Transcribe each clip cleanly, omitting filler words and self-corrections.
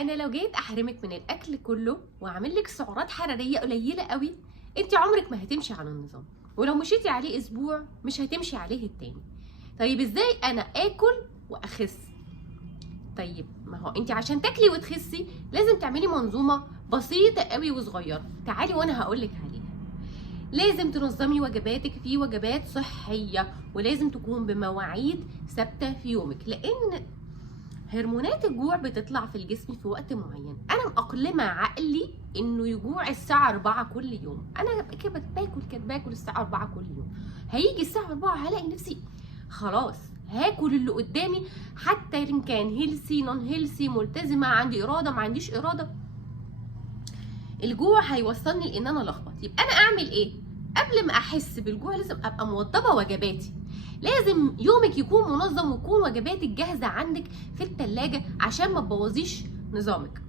انا لو جيت احرمك من الاكل كله واعمل لك سعرات حراريه قليله قوي، انت عمرك ما هتمشي على النظام، ولو مشيتي عليه اسبوع مش هتمشي عليه التاني. طيب ازاي انا اكل واخس؟ طيب ما هو انت عشان تاكلي وتخسي لازم تعملي منظومه بسيطه قوي وصغيره، تعالي وانا هقولك عليها. لازم تنظمي وجباتك في وجبات صحيه، ولازم تكون بمواعيد ثابته في يومك، لان هرمونات الجوع بتطلع في الجسم في وقت معين. انا مأقلمه عقلي انه يجوع الساعه 4 كل يوم، انا كده باكل الساعه 4 كل يوم. هيجي الساعه 4 هلاقي نفسي خلاص هاكل اللي قدامي، حتى ان كان هيلسي نون هيلسي، ملتزمه، عندي اراده ما عنديش اراده، الجوع هيوصلني لان انا لخبط. يبقى انا اعمل ايه؟ قبل ما احس بالجوع لازم ابقى موضبه وجباتي، لازم يومك يكون منظم ويكون وجباتك جاهزه عندك في التلاجة عشان ما تبوظيش نظامك،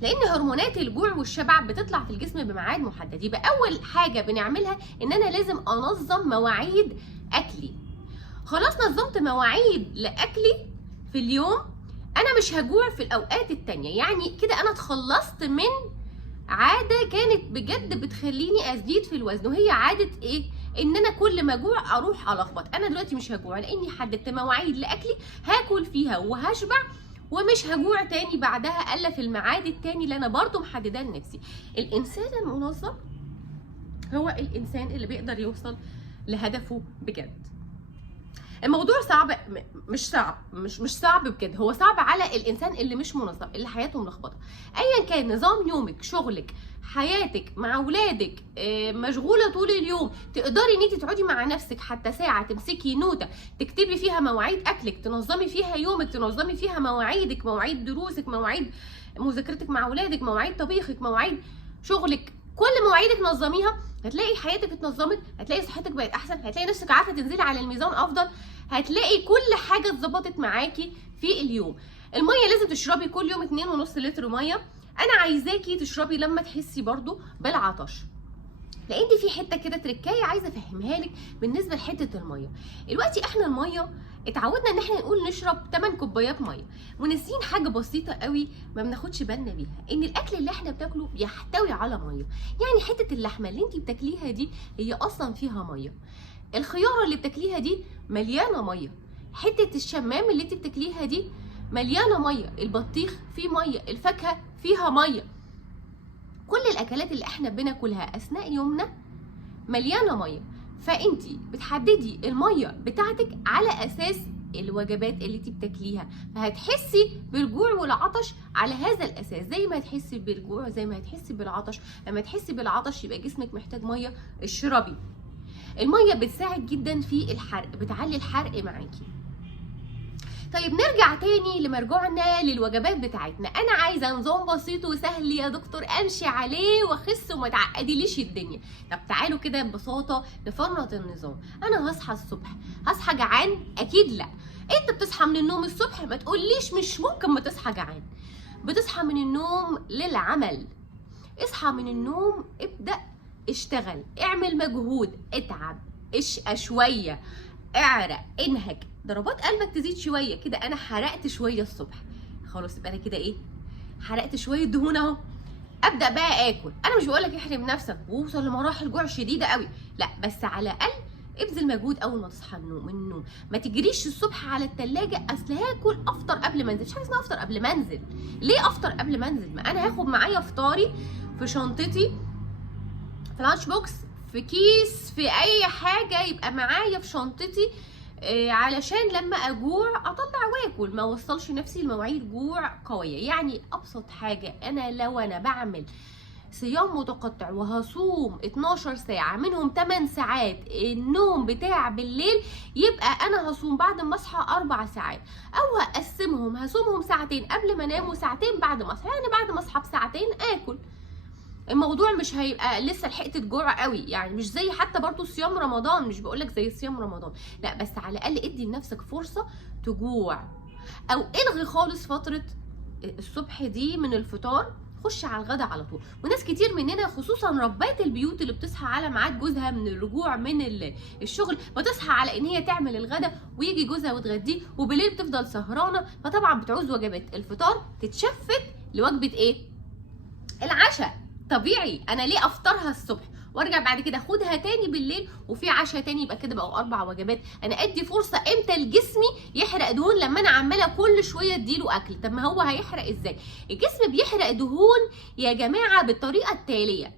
لان هرمونات الجوع والشبع بتطلع في الجسم بميعاد محدد. يبقى اول حاجه بنعملها ان انا لازم انظم مواعيد اكلي. خلاص نظمت مواعيد لاكلي في اليوم، انا مش هجوع في الاوقات التانية. يعني كده انا اتخلصت من عاده كانت بجد بتخليني ازيد في الوزن، وهي عاده ايه؟ ان انا كل ما اجوع اروح الخبط. انا دلوقتي مش هجوع لاني حددت مواعيد لاكلي هاكل فيها وهشبع، ومش هجوع تاني بعدها الا في الميعاد التاني اللي انا برضو محدده لنفسي. الانسان المنظم هو الانسان اللي بيقدر يوصل لهدفه بجد. الموضوع صعب، مش صعب بجد، هو صعب على الانسان اللي مش منظم، اللي حياته ملخبطه. ايا كان نظام يومك، شغلك، حياتك مع اولادك، مشغوله طول اليوم، تقدري ان انت تقعدي مع نفسك حتى ساعه تمسكي نوته تكتبي فيها مواعيد اكلك، تنظمي فيها يومك، تنظمي فيها مواعيدك، مواعيد دروسك، مواعيد مذاكرتك مع اولادك، مواعيد طبيخك، مواعيد شغلك، كل مواعيدك نظميها، هتلاقي حياتك اتنظمت، هتلاقي صحتك بقت احسن، هتلاقي نفسك عارفه تنزلي على الميزان افضل، هتلاقي كل حاجه اتظبطت معاكي في اليوم. الميه لازم تشربي كل يوم 2.5 لتر ميه. انا عايزاكي تشربي لما تحسي برضو بالعطش، لان في حته كده تركايه عايزه افهمها لك بالنسبه لحته الميه. دلوقتي احنا الميه اتعودنا ان احنا نقول نشرب 8 كوبايات ميه، وناسيين حاجه بسيطه قوي ما بناخدش بالنا بيها، ان الاكل اللي احنا بتاكله بيحتوي على ميه. يعني حته اللحمه اللي انت بتاكليها دي هي اصلا فيها ميه، الخياره اللي بتاكليها دي مليانه ميه، حته الشمام اللي انت بتاكليها دي مليانه ميه، البطيخ فيه ميه، الفاكهه فيها ميه، كل الاكلات اللي احنا بناكلها اثناء يومنا مليانه ميه. فانتي بتحددي الميه بتاعتك على اساس الوجبات اللي انتي بتاكليها، فهتحسي بالجوع والعطش على هذا الاساس. زي ما هتحسي بالجوع زي ما هتحسي بالعطش، لما تحسي بالعطش يبقى جسمك محتاج ميه، اشربي. الميه بتساعد جدا في الحرق، بتعلي الحرق معاكي. طيب نرجع تاني لمرجوعنا للوجبات بتاعتنا. انا عايزه نظام بسيط وسهل يا دكتور امشي عليه واخس وما تعقديليش الدنيا. طب تعالوا كده ببساطه نفرط النظام. انا هصحى الصبح، هصحى جعان؟ اكيد لا. انت بتصحى من النوم الصبح، ما تقوليش مش ممكن ما تصحى جعان. بتصحى من النوم للعمل، اصحى من النوم، ابدا اشتغل، اعمل مجهود، اتعب، اشقى شويه، اعرق، انهك، ضربات قلبك تزيد شويه كده. انا حرقت شويه الصبح، خلاص يبقى انا كده ايه؟ حرقت شويه دهون اهو. ابدا بقى اكل. انا مش بقولك احرم نفسك ووصل لمراحل جوع شديده قوي، لا، بس على الاقل ابذل مجهود اول ما تصحى من النوم. ما تجريش الصبح على التلاجة اصل هاكل افطر قبل ما انزل. مش حاجه اسمها افطر قبل ما انزل. ليه افطر قبل ما انزل؟ ما انا هاخد معايا فطاري في شنطتي، في لانش بوكس، في كيس، في اي حاجه يبقى معايا في شنطتي، علشان لما اجوع اطلع واكل، ما اوصلش نفسي لمواعيد جوع قويه. يعني ابسط حاجه، انا لو انا بعمل صيام متقطع وهصوم 12 ساعه منهم 8 ساعات النوم بتاع بالليل، يبقى انا هصوم بعد ما اصحى 4 ساعات، او هقسمهم، هصومهم ساعتين قبل ما انام وساعتين بعد ما اصحى، يعني بعد ما اصحى بساعتين اكل. الموضوع مش هيبقى لسه لحقت الجوع قوي، يعني مش زي حتى برضو صيام رمضان، مش بقولك زي صيام رمضان، لا، بس على الاقل ادي لنفسك فرصه تجوع. او الغي خالص فتره الصبح دي من الفطار، خش على الغدا على طول. وناس كتير مننا خصوصا ربات البيوت اللي بتصحى على ميعاد جوزها من الرجوع من الشغل، بتصحى على ان هي تعمل الغدا ويجي جوزها وتغديه، وبالليل بتفضل سهرانه، فطبعا بتعوز وجبات الفطار تتشفت لوجبه ايه؟ العشاء. طبيعي انا ليه افطرها الصبح وارجع بعد كده اخدها تاني بالليل وفي عشاء تاني، يبقى كده بقوا 4 وجبات. انا ادي فرصه امتى لجسمي يحرق دهون؟ لما انا عماله كل شويه اديله اكل. طب ما هو هيحرق ازاي؟ الجسم بيحرق دهون يا جماعه بالطريقه التاليه.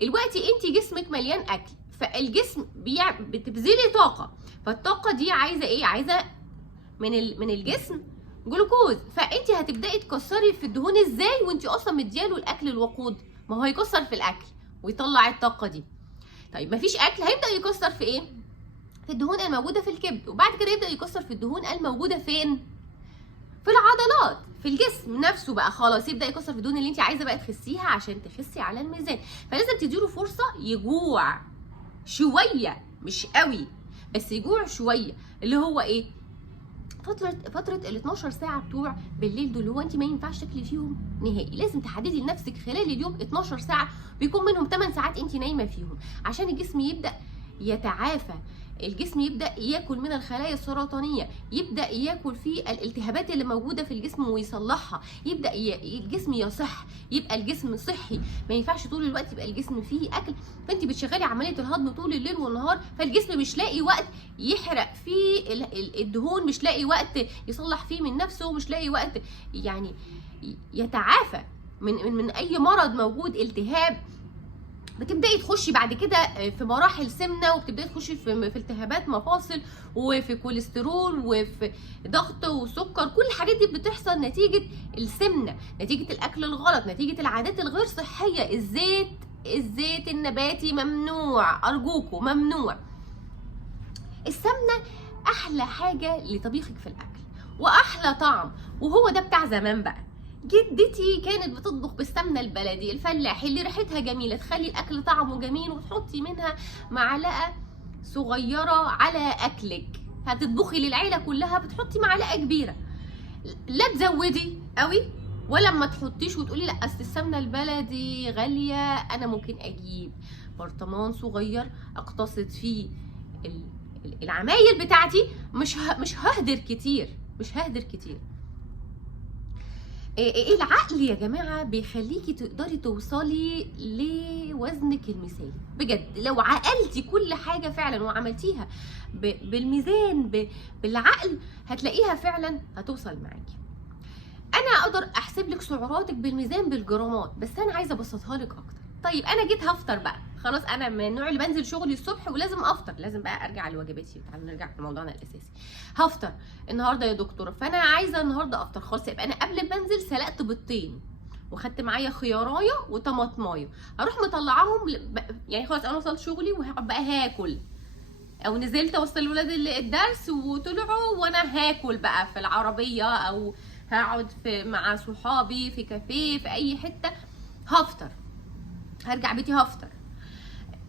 دلوقتي انت جسمك مليان اكل، فالجسم بتبذلي طاقه، فالطاقه دي عايزه ايه؟ عايزه من الجسم جلوكوز. فانت هتبداي تكسري في الدهون ازاي وانت اصلا مدياله الاكل الوقود؟ ما هو هيكسر في الاكل ويطلع الطاقه دي. طيب مفيش اكل، هيبدا يكسر في ايه؟ في الدهون الموجوده في الكبد، وبعد كده يبدا يكسر في الدهون الموجوده فين؟ في العضلات، في الجسم نفسه بقى. خلاص يبدا يكسر في الدهون اللي انت عايزه بقى تخسيها عشان تخسي على الميزان. فلازم تديله فرصه يجوع شويه، مش قوي بس يجوع شويه. اللي هو ايه؟ فترة ال 12 ساعة بتوع بالليل دول، اللي هو انت ما ينفعش تاكلي فيهم نهائي. لازم تحددي لنفسك خلال اليوم 12 ساعة بيكون منهم 8 ساعات انت نايمة فيهم، عشان الجسم يبدأ يتعافى، الجسم يبدأ ياكل من الخلايا السرطانية، يبدأ ياكل في الالتهابات اللي موجودة في الجسم ويصلحها، يبدأ الجسم يصح، يبقى الجسم صحي. ما ينفعش طول الوقت يبقى الجسم فيه اكل، فانت بتشغلي عملية الهضم طول الليل والنهار، فالجسم مش لاقي وقت يحرق فيه الدهون، مش لاقي وقت يصلح فيه من نفسه، مش لاقي وقت يعني يتعافى من اي مرض موجود، التهاب. بتبداي تخشي بعد كده في مراحل سمنه، وبتبداي تخشي في التهابات مفاصل، وفي كوليسترول، وفي ضغط وسكر. كل الحاجات دي بتحصل نتيجه السمنه، نتيجه الاكل الغلط، نتيجه العادات الغير صحيه. الزيت النباتي ممنوع، ارجوكم ممنوع. السمنه احلى حاجه لطبيخك في الاكل واحلى طعم، وهو ده بتاع زمان بقى. جدتي كانت بتطبخ بالسمنه البلدي الفلاحي اللي ريحتها جميله، تخلي الاكل طعمه جميل، وتحطي منها معلقه صغيره على اكلك. هتطبخي للعيله كلها بتحطي معلقه كبيره، لا تزودي قوي ولا ما تحطيش وتقولي لا اصل السمنه البلدي غاليه. انا ممكن اجيب برطمان صغير اقتصد فيه العمايل بتاعتي، مش ههدر كتير. العقل يا جماعه بيخليكي تقدري توصلي لوزنك المثالي بجد. لو عقلتي كل حاجه فعلا وعملتيها بالميزان بالعقل، هتلاقيها فعلا هتوصل معاكي. انا اقدر احسب لك سعراتك بالميزان بالجرامات، بس انا عايزه ابسطها لك اكتر. طيب انا جيت هفطر بقى، خلاص انا من النوع اللي بنزل شغلي الصبح ولازم افطر، لازم بقى ارجع لوجباتي. تعالوا نرجع لموضوعنا الاساسي. هفطر النهارده يا دكتوره، فانا عايزه النهارده افطر. خلاص يبقى انا قبل ما انزل سلقت بيضتين وخدت معايا خيارايه وطماطمايه، هروح مطلعاهم يعني خلاص انا وصلت شغلي وهبقى هاكل، او نزلت اوصل الولاد الدرس وطلعوا وانا هاكل بقى في العربيه، او هقعد مع صحابي في كافيه في اي حته، هفطر. هرجع بيتي هفطر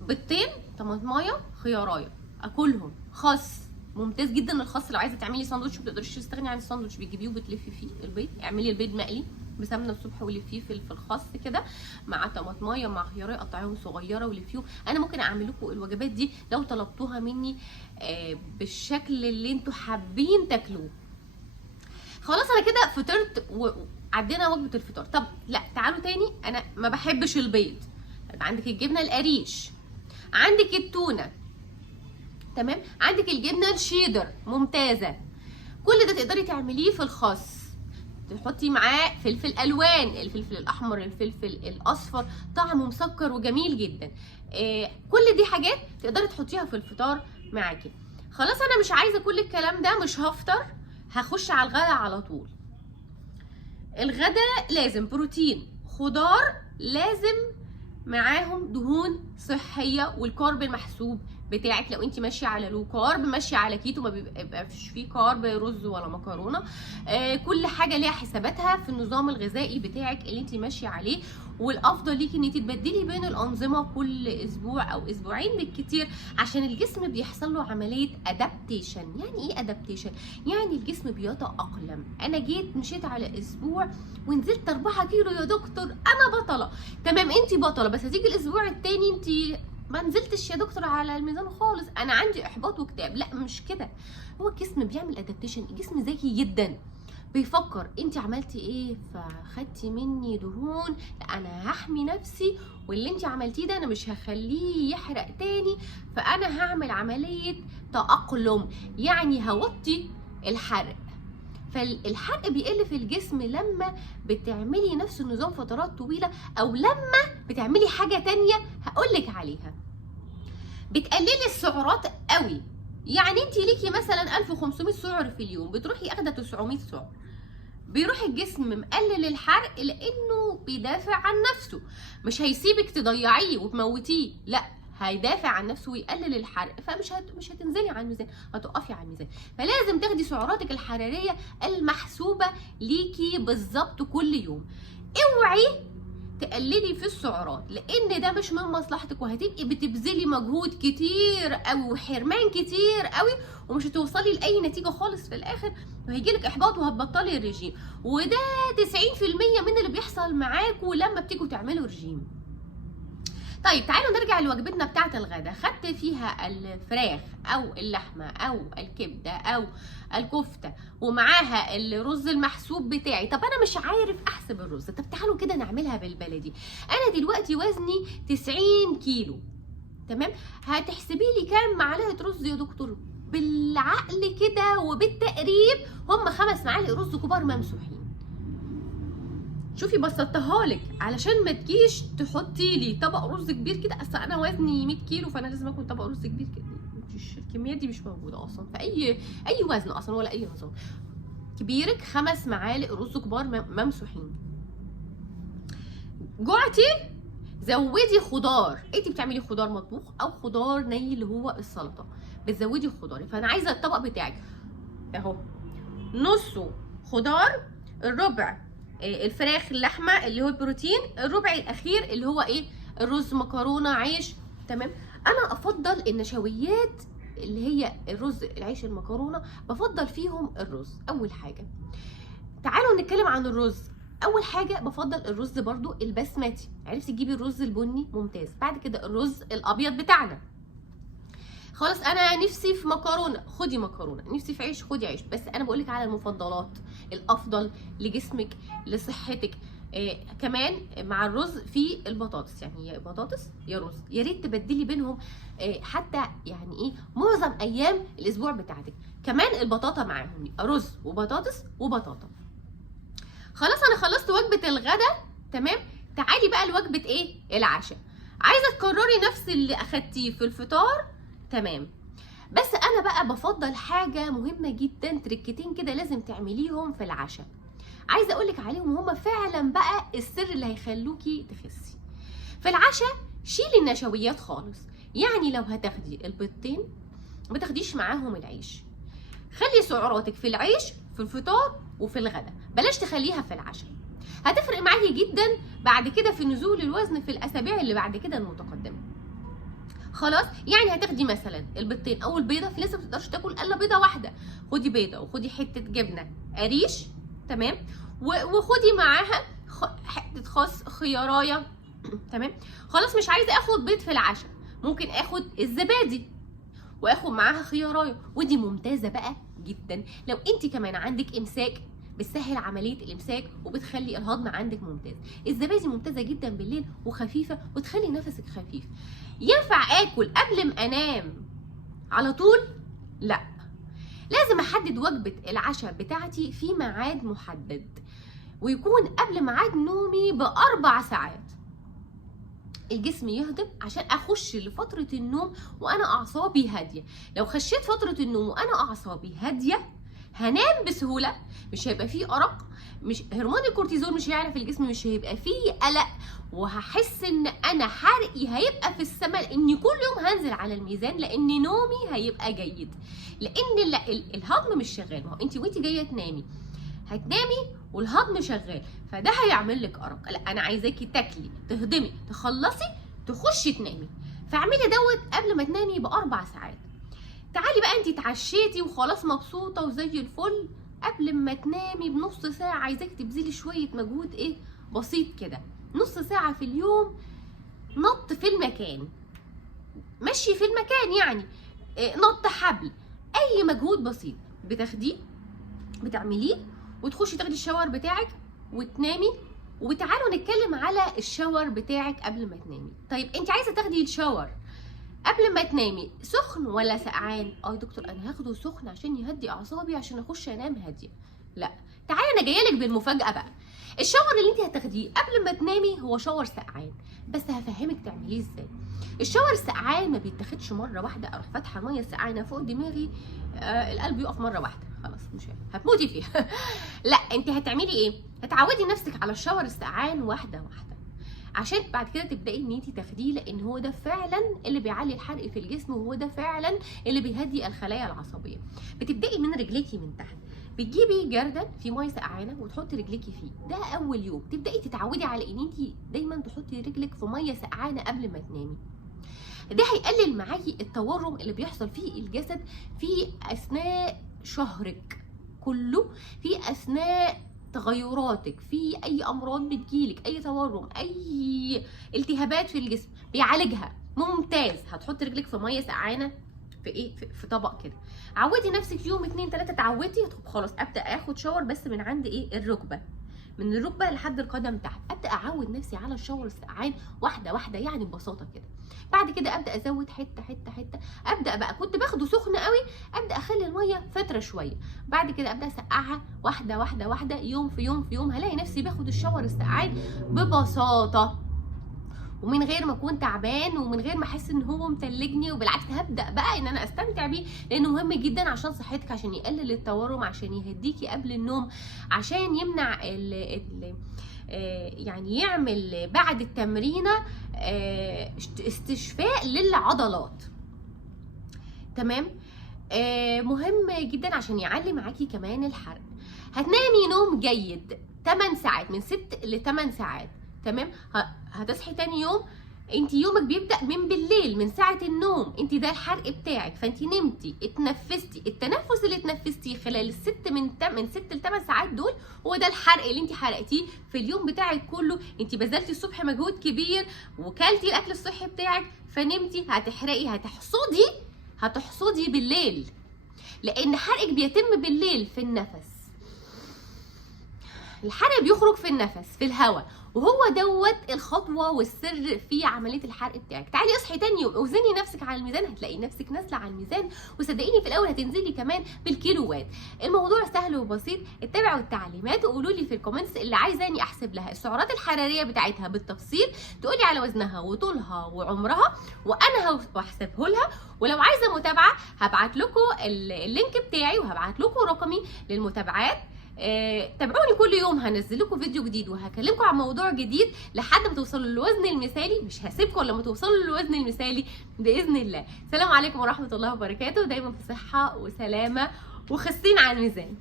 بيضتين طماطمايه خيارايه اكلهم. خس ممتاز جدا الخس، لو عايزه تعملي ساندوتش ما بتقدريش تستغني عن الساندوتش، بتجيبيه وبتلفي فيه البيض. اعملي البيض مقلي بسمنه الصبح ولفيه في الخس كده مع طماطمايه مع خياريه، قطعيهم صغيره ولفيهم. انا ممكن اعمل لكم الوجبات دي لو طلبتوها مني بالشكل اللي انتوا حابين تاكلوه. خلاص انا كده فطرت وعدينا وجبه الفطار. طب لا تعالوا تاني، انا ما بحبش البيض. طيب عندك الجبنه القريش، عندك التونه، تمام، عندك الجبنه الشيدر ممتازه. كل ده تقدري تعمليه في الخس، تحطي معاه فلفل الوان، الفلفل الاحمر، الفلفل الاصفر، طعمه مسكر وجميل جدا. كل دي حاجات تقدري تحطيها في الفطار معاكي. خلاص انا مش عايزه كل الكلام ده، مش هفطر، هخش على الغدا على طول. الغدا لازم بروتين، خضار، لازم معاهم دهون صحيه والكارب المحسوب بتاعك. لو انت ماشيه على لو كارب، ماشيه على كيتو، ما بيبقاش فيه كارب رز ولا مكرونه. كل حاجه ليها حساباتها في النظام الغذائي بتاعك اللي انت ماشيه عليه. والافضل ليكي ان انت تبدلي بين الانظمه كل اسبوع او اسبوعين بالكتير، عشان الجسم بيحصل له عمليه ادابتيشن. يعني ايه ادابتيشن؟ يعني الجسم بيتاقلم. انا جيت مشيت على اسبوع ونزلت 4 كيلو يا دكتور، انا بطله. تمام، انت بطله، بس هتيجي الاسبوع التاني انت ما نزلتش يا دكتور على الميزان خالص، انا عندي احباط واكتئاب. لا، مش كده. هو الجسم بيعمل ادابتيشن. الجسم ذكي جدا، بيفكر انت عملتي ايه فخدتي مني دهون، لا انا هحمي نفسي، واللي انت عملتيه ده انا مش هخليه يحرق تاني، فانا هعمل عمليه تأقلم، يعني هوطي الحرق. فالحرق بيقل في الجسم لما بتعملي نفس النظام فترات طويله، او لما بتعملي حاجه تانية هقولك عليها. بتقللي السعرات قوي. يعني انت ليكي مثلا 1500 سعر في اليوم، بتروحي اخده 900 سعر، بيروح الجسم مقلل الحرق لانه بيدافع عن نفسه. مش هيسيبك تضيعيه وتموتيه، لا، هيدافع عن نفسه ويقلل الحرق، مش هتنزلي على الميزان، هتقفي على الميزان. فلازم تاخدي سعراتك الحراريه المحسوبه ليكي بالظبط كل يوم. اوعي تقللي في السعرات، لان ده مش من مصلحتك، وهتبقي بتبذلي مجهود كتير قوي وحرمان كتير قوي، ومش هتوصلي لاي نتيجه خالص في الاخر، وهيجيلك احباط وهتبطلي الرجيم. وده 90% من اللي بيحصل معاكوا لما بتيجوا تعملوا رجيم. طيب تعالوا نرجع لوجبتنا بتاعه الغداء. خدت فيها الفراخ او اللحمه او الكبده او الكفته ومعاها الرز المحسوب بتاعي. طب انا مش عارف احسب الرز، طب تعالوا كده نعملها بالبلدي. انا دلوقتي وزني 90 كيلو، تمام؟ هتحسبي لي كام معلقه رز يا دكتور؟ بالعقل كده وبالتقريب هم 5 معالق رز كبار ممسوحين. شوفي بسطتها لك علشان ما تجيش تحطي لي طبق رز كبير كده. اصل انا وزني 100 كيلو، فانا لازم اكل طبق رز كبير كده. الكميات دي مش موجوده اصلا في اي وزن اصلا ولا اي نظام. كبيرك 5 معالق رز كبار ممسوحين. جوعتي؟ زودي خضار. انت بتعملي خضار مطبوخ او خضار ني اللي هو السلطه، بتزودي خضار. فانا عايزه الطبق بتاعك اهو نصه خضار، الربع الفراخ اللحمه اللي هو البروتين، الربع الاخير اللي هو ايه؟ الرز، مكرونه، عيش. تمام. انا افضل النشويات اللي هي الرز، العيش، المكرونه، بفضل فيهم الرز. اول حاجه تعالوا نتكلم عن الرز. اول حاجه بفضل الرز برضو البسمتي. عرفتي تجيبي الرز البني ممتاز. بعد كده الرز الابيض بتاعنا. خلاص انا نفسي في مكرونه، خدي مكرونه. نفسي في عيش، خدي عيش. بس انا بقولك على المفضلات الافضل لجسمك لصحتك. كمان مع الرز في البطاطس، يعني يا بطاطس يا رز. يا ريت تبدلي بينهم حتى يعني ايه معظم ايام الاسبوع بتاعتك. كمان البطاطا معاهم، رز وبطاطس وبطاطا. خلاص انا خلصت وجبه الغداء، تمام؟ تعالي بقى لوجبه ايه؟ العشاء. عايزه تكرري نفس اللي اخدتيه في الفطار، تمام؟ بس انا بقى بفضل حاجه مهمه جدا، تركتين كده لازم تعمليهم في العشاء. عايزه اقولك عليهم، هما فعلا بقى السر اللي هيخلوكي تخسي. في العشاء شيلي النشويات خالص. يعني لو هتاخدي البيضتين ما تاخديش معاهم العيش. خلي سعراتك في العيش في الفطار وفي الغداء، بلاش تخليها في العشاء. هتفرق معاكي جدا بعد كده في نزول الوزن في الاسابيع اللي بعد كده المتقدمه. خلاص، يعني هتاخدي مثلا البيضتين او البيضه، في ناس ما بتقدرش تاكل الا بيضه واحده، خدي بيضه وخدي حته جبنه قريش، تمام؟ وخدي معاها حته خس، خيارايه، تمام؟ خلاص مش عايزه اخد بيض في العشاء، ممكن اخد الزبادي واخد معاها خيارايه، ودي ممتازه بقى جدا. لو انت كمان عندك امساك بتسهل عمليه الامساك وبتخلي الهضم عندك ممتاز. الزبادي ممتازه جدا بالليل وخفيفه وتخلي نفسك خفيف. ينفع اكل قبل ما انام على طول؟ لا، لازم احدد وجبه العشاء بتاعتي في ميعاد محدد، ويكون قبل ميعاد نومي ب4 ساعات. الجسم يهضم عشان اخش لفتره النوم وانا اعصابي هاديه. لو خشيت فتره النوم وانا اعصابي هاديه، هنام بسهوله، مش هيبقى فيه ارق، مش هرمون الكورتيزول مش هيعلى في الجسم، مش هيبقى فيه قلق، وهحس ان انا حرقي هيبقى في السماء، لاني كل يوم هنزل على الميزان، لان نومي هيبقى جيد، لان الهضم مش شغال. ما هو انت وانت جايه تنامي هتنامي والهضم شغال، فده هيعمل لك ارق. لا، انا عايزاكي تاكلي تهضمي تخلصي تخشي تنامي، فاعملي دوت قبل ما تنامي ب4 ساعات. تعالي بقى انت اتعشيتي وخلاص مبسوطه وزي الفل، قبل ما تنامي بنص ساعه عايزاكي تبذلي شويه مجهود بسيط كده، نص ساعه في اليوم، نط في المكان، مشي في المكان يعني، نط حبل، اي مجهود بسيط بتاخديه بتعمليه، وتخشي تاخدي الشاور بتاعك وتنامي. وتعالوا نتكلم على الشاور بتاعك قبل ما تنامي. طيب انت عايزه تاخدي الشاور قبل ما تنامي سخن ولا سقعان؟ يا دكتور انا هاخده سخن عشان يهدي اعصابي عشان اخش انام هاديه. لا، تعالي انا جايه لك بالمفاجاه بقى. الشاور اللي انت هتاخديه قبل ما تنامي هو شاور سقعان، بس هفهمك تعمليه ازاي. الشاور السقعان ما بيتاخدش مره واحده، اروح فاتحه الميه السقعانه فوق دماغي، القلب يقف مره واحده خلاص مش هتموتي فيها. لا، انت هتعملي ايه؟ هتعودي نفسك على الشاور السقعان واحده واحده، عشان بعد كده تبداي ان انت تاخديه، لان هو ده فعلا اللي بيعلي الحرق في الجسم، وهو ده فعلا اللي بيهدي الخلايا العصبيه. بتبداي من رجليكي من تحت، بتجيبي جردل في ميه سقعانه وتحطي رجليكي فيه، ده اول يوم. تبداي تتعودي على ان انت دايما تحطي رجلك في ميه سقعانه قبل ما تنامي. ده هيقلل معاكي التورم اللي بيحصل فيه الجسد في اثناء شهرك كله، في اثناء تغيراتك، في اي امراض بتجيلك، اي تورم، اي التهابات في الجسم بيعالجها. ممتاز. هتحطي رجلك في ميه سقعانه في طبق كده، عودي نفسك يوم 2 3 اتعودتي، خلاص ابدا اخد شاور بس من عند الركبه، من الركبه لحد القدم تحت، ابدا اعود نفسي على الشاور السقعان واحده واحده، يعني ببساطه كده. بعد كده ابدا ازود حته حته حته، ابدا بقى كنت باخده سخن قوي، ابدا اخلي الميه فتره شويه، بعد كده ابدا اسقعها واحده واحده واحده، يوم في يوم في يوم، هلاقي نفسي باخد الشاور السقعان ببساطه، ومن غير ما اكون تعبان، ومن غير ما احس ان هو متلجني، وبالعكس هبدا بقى ان انا استمتع بيه، لانه مهم جدا عشان صحتك، عشان يقلل التورم، عشان يهديكي قبل النوم، عشان يمنع يعني يعمل بعد التمرينه استشفاء للعضلات. تمام. مهم جدا عشان يعلي معاكي كمان الحرق. هتنامي نوم جيد 8 ساعات، من 6 ل 8 ساعات. تمام. هتصحي تاني يوم، انت يومك بيبدا من بالليل، من ساعه النوم، انت ده الحرق بتاعك، فانت نمتي اتنفستي، التنفس اللي اتنفستيه خلال من 6 ل 8 ساعات دول هو ده الحرق اللي انت حرقتيه في اليوم بتاعك كله. انت بذلتي الصبح مجهود كبير وكلتي الاكل الصحي بتاعك، فنمتي، هتحرقي، هتحصدي بالليل، لان حرقك بيتم بالليل في النفس. الحرق بيخرج في النفس في الهواء، وهو دوت الخطوه والسر في عمليه الحرق بتاعك. تعالي اصحي تاني يوم، اوزني نفسك على الميزان، هتلاقي نفسك نازله على الميزان، وصدقيني في الاول هتنزلي كمان بالكيلوات. الموضوع سهل وبسيط. اتبعوا التعليمات وقولوا لي في الكومنتس اللي عايزاني احسب لها السعرات الحراريه بتاعتها بالتفصيل، تقولي على وزنها وطولها وعمرها، وانا هحسبه لها. ولو عايزه متابعه هبعت لكم اللينك بتاعي، وهبعت لكم رقمي للمتابعات. تابعوني كل يوم، هنزل لكم فيديو جديد وهكلمكم عن موضوع جديد لحد ما توصلوا للوزن المثالي. مش هسيبكم لما توصلوا للوزن المثالي باذن الله. السلام عليكم ورحمه الله وبركاته. دايما في صحه وسلامه وخسين على الميزان.